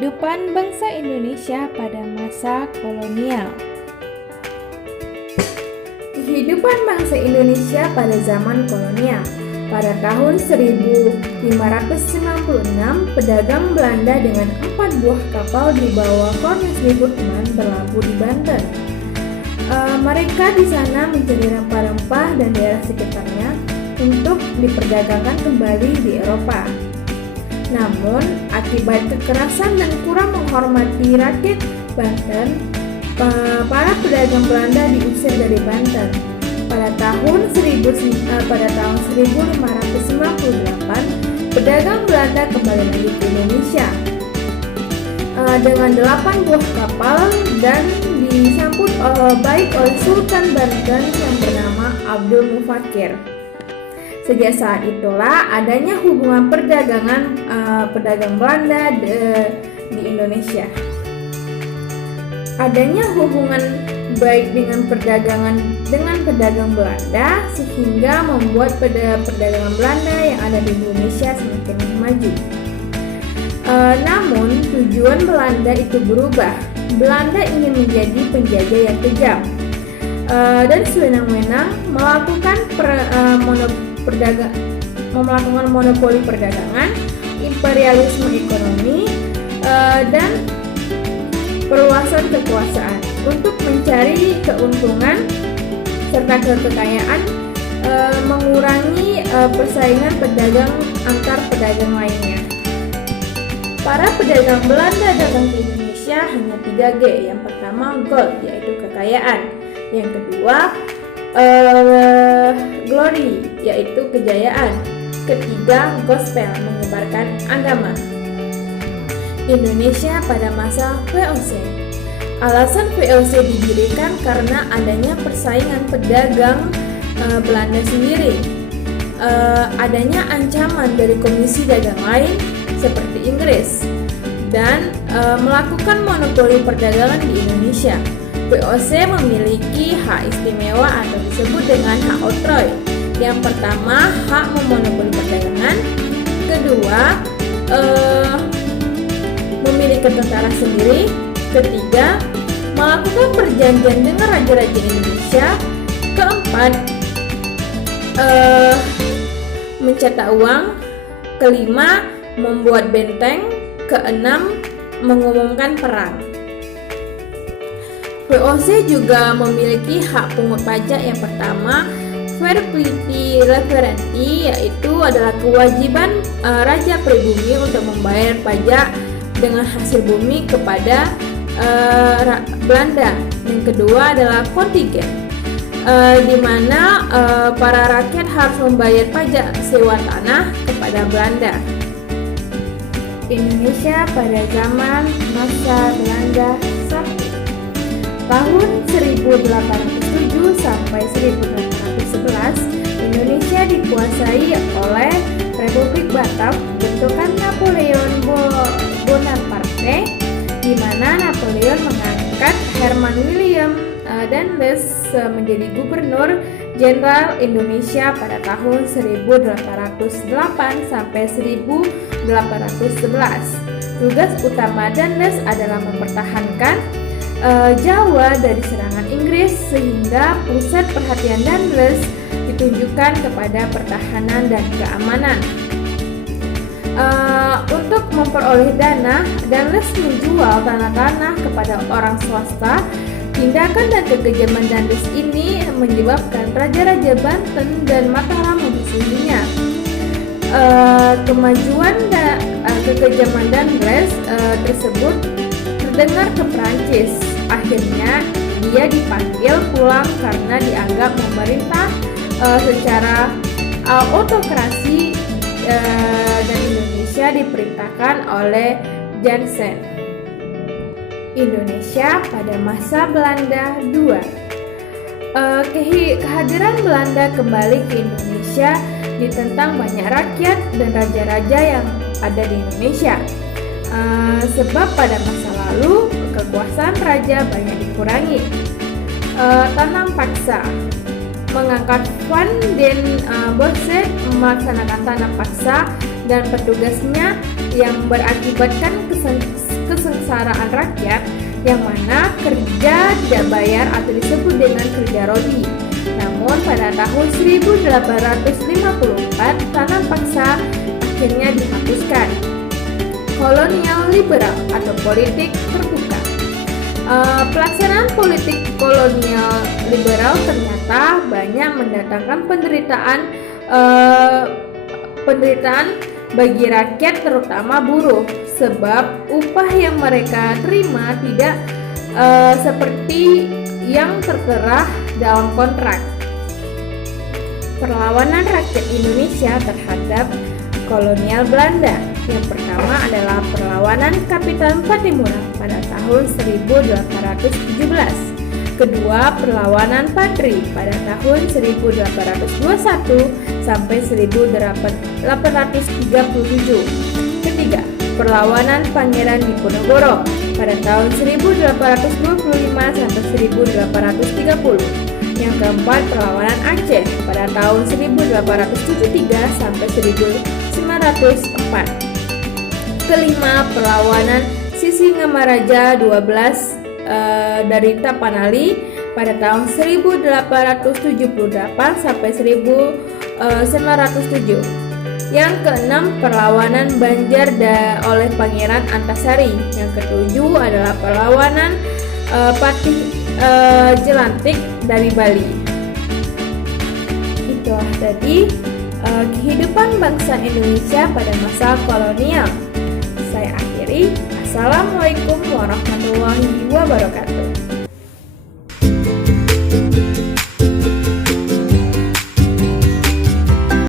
Kehidupan bangsa Indonesia pada masa kolonial. Kehidupan bangsa Indonesia pada zaman kolonial. Pada tahun 1596, pedagang Belanda dengan 4 buah kapal di bawah Cornelis Houtman berlabuh di Banten. Mereka di sana mencari rempah-rempah dan daerah sekitarnya untuk diperdagangkan kembali di Eropa. Namun, akibat kekerasan dan kurang menghormati rakyat Banten, para pedagang Belanda diusir dari Banten. Pada tahun 1598, pedagang Belanda kembali lagi ke Indonesia dengan 8 buah kapal dan disambut baik oleh Sultan Banten yang bernama Abdul Mufakir. Sejak saat itulah adanya hubungan perdagangan pedagang Belanda di Indonesia. Adanya hubungan baik dengan perdagangan dengan pedagang Belanda sehingga membuat perdagangan Belanda yang ada di Indonesia semakin maju. Namun tujuan Belanda itu berubah. Belanda ingin menjadi penjajah yang kejam dan sewenang-wenang melakukan monopoli perdagangan, imperialisme ekonomi, dan perluasan kekuasaan untuk mencari keuntungan serta kekayaan, mengurangi persaingan pedagang antar pedagang lainnya. Para pedagang Belanda datang ke Indonesia hanya 3G. Yang pertama gold, yaitu kekayaan. Yang kedua glory, yaitu kejayaan. Ketiga, gospel, menyebarkan agama. Indonesia pada masa VOC. Alasan VOC didirikan karena adanya persaingan pedagang Belanda sendiri. Adanya ancaman dari komisi dagang lain seperti Inggris dan melakukan monopoli perdagangan di Indonesia. VOC memiliki hak istimewa atau disebut dengan hak oktroy. Yang pertama, hak memonopoli perdagangan. Kedua, memiliki tentara sendiri. Ketiga, melakukan perjanjian dengan raja-raja Indonesia. Keempat, mencetak uang. Kelima, membuat benteng. Keenam, mengumumkan perang. VOC juga memiliki hak pungut pajak. Yang pertama, verpliti referenti, yaitu adalah kewajiban raja pribumi untuk membayar pajak dengan hasil bumi kepada Belanda. Yang kedua adalah kontingen, di mana para rakyat harus membayar pajak sewa tanah kepada Belanda. Indonesia pada zaman masa Belanda I. Tahun 1807 sampai 1811, Indonesia dikuasai oleh Republik Batam bentukan Napoleon Bonaparte, di mana Napoleon mengangkat Herman William Dannes menjadi Gubernur Jenderal Indonesia pada tahun 1808 sampai 1811. Tugas utama Dannes adalah mempertahankan Jawa dari serangan Inggris, sehingga pusat perhatian Dannes ditunjukkan kepada pertahanan dan keamanan. Untuk memperoleh dana, Dannes menjual tanah-tanah kepada orang swasta. Tindakan dan kekejaman Dannes ini menyebabkan Raja-Raja Banten dan Mataram memusuhinya. Kemajuan dan kekejaman Dannes tersebut terdengar ke Prancis. Akhirnya dia dipanggil pulang karena dianggap memerintah secara autokrasi, dan Indonesia diperintahkan oleh Jansen. Indonesia pada masa Belanda II. Kehadiran Belanda kembali ke Indonesia ditentang banyak rakyat dan raja-raja yang ada di Indonesia. Sebab pada masa lalu kekuasaan raja banyak dikurangi. Tanam paksa, mengangkat Van den Bossche melaksanakan tanam paksa dan petugasnya yang berakibatkan kesengsaraan rakyat yang mana kerja tidak bayar atau disebut dengan kerja rodi. Namun pada tahun 1854 tanam paksa akhirnya dihapuskan. Kolonial liberal atau politik terbuka. Pelaksanaan politik kolonial liberal ternyata banyak mendatangkan penderitaan bagi rakyat terutama buruh, sebab upah yang mereka terima tidak seperti yang tertera dalam kontrak. Perlawanan rakyat Indonesia terhadap kolonial Belanda. Yang pertama adalah perlawanan Kapitan Patimura pada tahun 1817. Kedua, perlawanan Patri pada tahun 1821 sampai 1837. Ketiga, perlawanan Pangeran Diponegoro pada tahun 1825 sampai 1830. Yang keempat, perlawanan Aceh pada tahun 1873 sampai 1904. Kelima, perlawanan Sisingamaraja 12 dari Tapanali pada tahun 1878 sampai 1907. Yang keenam, perlawanan Banjar oleh Pangeran Antasari. Yang ketujuh adalah perlawanan Patih Jelantik dari Bali. Itulah tadi kehidupan bangsa Indonesia pada masa kolonial. Saya akhiri. Assalamualaikum warahmatullahi wabarakatuh.